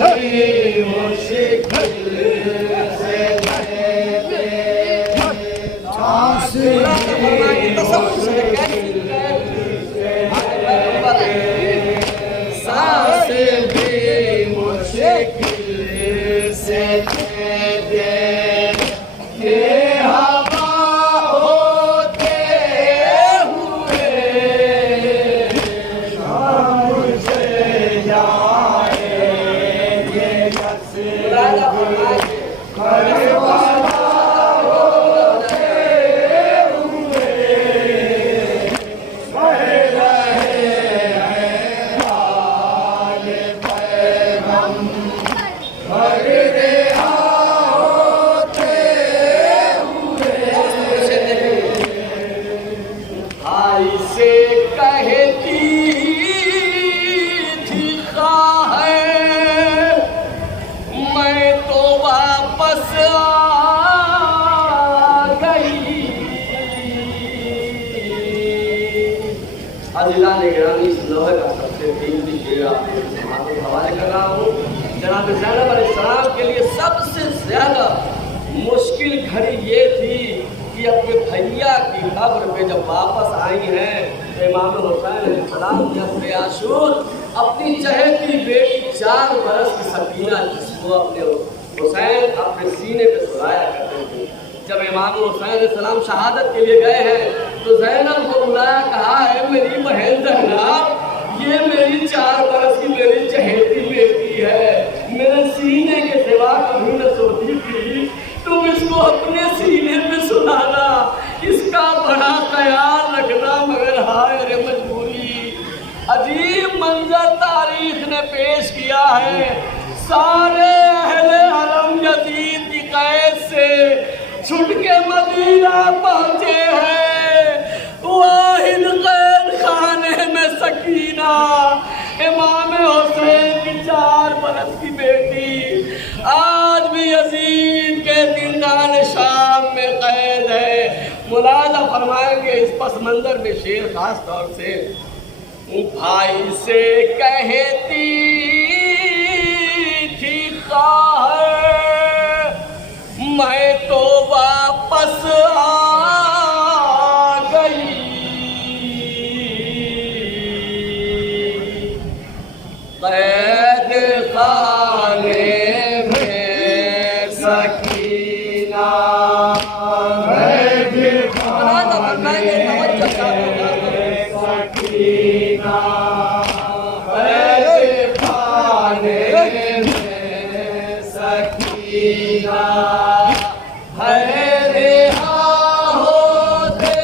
भी मुश्किल से देते, सांस भी सांस भी मुश्किल से देते, ये हवा होते हुए शाम से जाएंगे करवाला होते हुए बह रहे हैं हाल पैगम भर रिहा होते हुए। भाई से कहती थी है मैं तो वापस आ गई। अज़ीज़ान गिरामी, इस लोहे का सबसे कीमती शेर आपके सामने हवाले कर रहा हूँ। जनाब ज़ैनब अलैहिस्सलाम के लिए सबसे ज़्यादा मुश्किल घड़ी ये थी कि अपने भैया की कब्र पे जब वापस आई हैं तो इमाम हुसैन अलैहिस्सलाम ने अपने आशूर अपनी चहेती बेटी 4 बरस की सकीना जिसको अपने हुसैन अपने सीने पे सुलाया करते थे। जब इमाम हुसैन अलैहिस्सलाम शहादत के लिए गए हैं तो ज़ैनब को बुलाया, कहा है मेरी बहन ज़ैनब, ये मेरी 4 बरस की मेरी चहेती बेटी है, मेरे सीने के सिवा कभी न सोती थी, तुम इसको अपने सीने पे सुलाना, इसका बड़ा ख्याल रखना, मगर हाय रे मजबूरी। अजीब मंजर तारीख ने पेश किया है। सारे अहले हरम यजीद की कैद से छुट के मदीना पहुंचे हैं। वाहिद कैद खाने में सकीना, इमाम हुसैन की 4 बरस की बेटी, आज भी यजीद के जिंदान शाम में कैद है। मुलाजा फरमाएंगे इस पस मंजर में शेर खास तौर से, भाई से कहती थी है मैं तो वापस आ गई। कैद खाने में सकीना, कैद खाने में सकीना, कैद खाने में सकीना है रिहा होते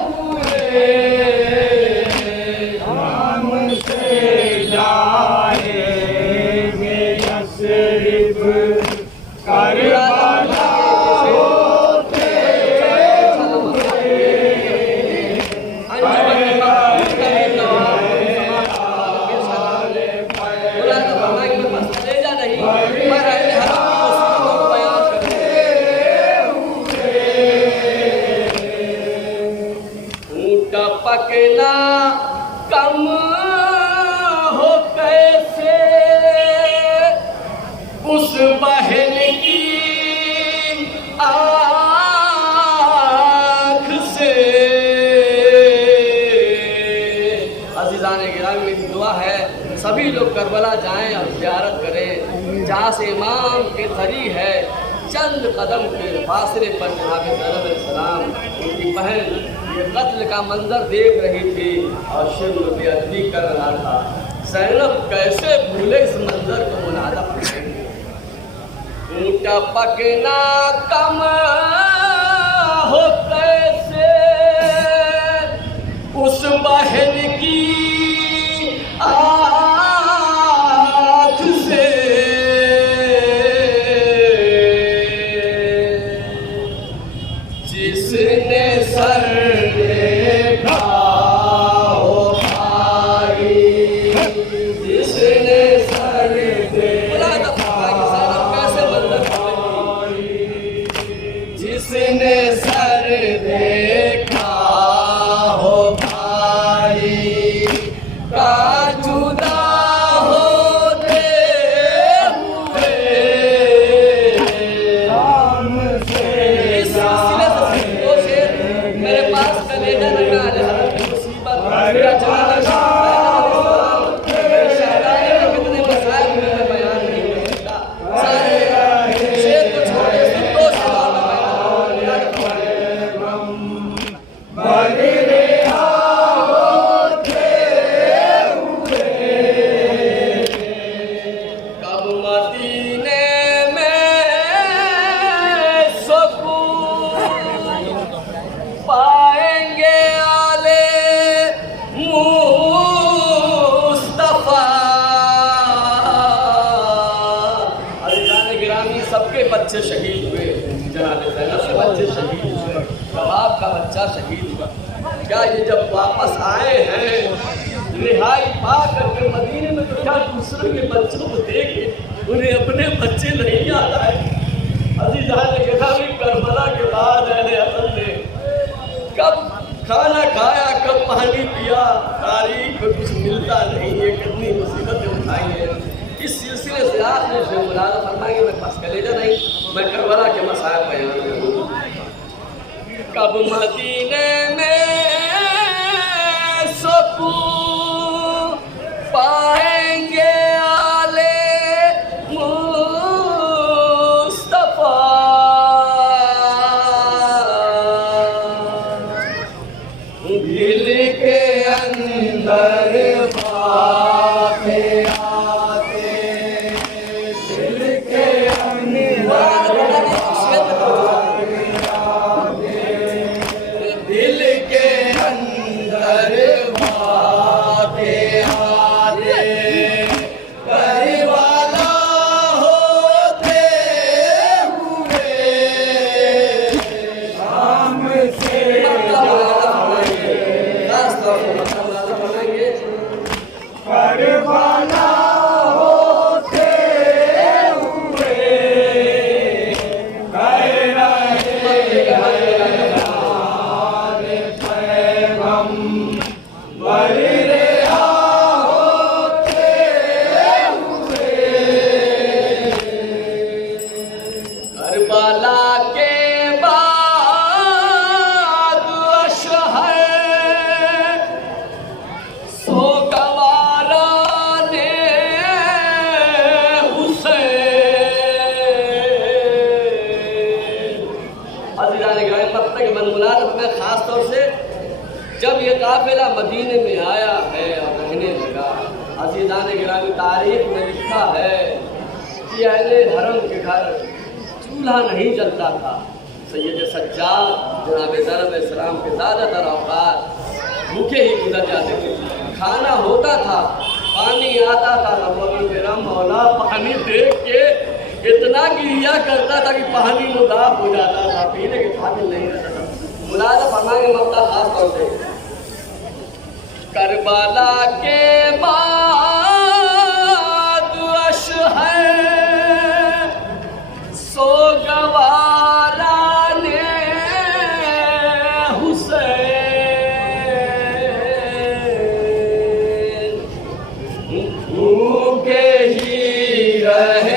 हुए हम से जाएंगे यस्रिब करबला होते हुए। पकना कम हो कैसे उस बहन की आँख से। अज़ीज़ान गिरामी, मेरी दुआ है सभी लोग करबला जाएं और ज़ियारत करें, जहाँ से इमाम के थरी है चंद कदम के फासले पर जनाब ज़ैनब अलैहिस्सलाम उनकी बहन ये कत्ल का मंजर देख रही थी और शिर्क बेअदबी कर रहा था। ज़ैनब कैसे भूले इस मंजर को, मुनादा फरमाएंगे, ऊँटा पकना कम हो कैसे उस बहन की आँख से, जिसने सर देखा हो भाई, जिसने सर देखा कैसे मंजर भाई, जिसने सर देखा हो भाई का जुदा होते बच्चे शहीद हुए, जनाब ज़ैनब के बच्चे शहीद हुए, कबाब का बच्चा शहीद हुआ। क्या ये जब वापस आए हैं रिहाई पा करके मदीने में, तो क्या दूसरे के बच्चों को देखे उन्हें अपने बच्चे नहीं याद आए? अज़ीज़ान ने कहा कि करबला के बाद अहले हसन ने कब खाना खाया, कब पानी पिया, तारीख में कुछ मिलता नहीं है, कितनी मुसीबतें उठाई हैं। इस सिलसिले से आपने जो मुलाज़ा फरमाया कि मैं पास कलेजा नहीं, मैं करबला के मसाइल बयान करूँ। कब मदीने में सुकून पाएंगे आले दिल के अंदर बातें आते, दिल के अंदर बातें आते, दिल के अंदर बातें आते, करबला होते हुए शाम से करबला होते हुए कह रहे पैगंबर रिहा होते हुए, करबला के बाद अशहर में खास तौर से जब ये काफिला मदीने में आया है और रहने लगा, अज़ीज़ान गिरामी तारीख में लिखा है कि अहले हरम के घर चूल्हा नहीं जलता था। सैयद सज्जाद जनाब ज़ैनब अलैहिस्सलाम के ज़्यादातर औक़ात भूखे ही गुजर जाते थे। खाना होता था, पानी आता था, नबी मेरा मौला पानी देख के इतना गिरिया करता था कि पानी मुदाफ हो जाता था, पीने के काबिल नहीं रहता था। मुलाज़ा फरमाएंगे मक्ता खास तौर से करबला के बाद अशहर सो गवारा ने हुसैन भूखे ही रहे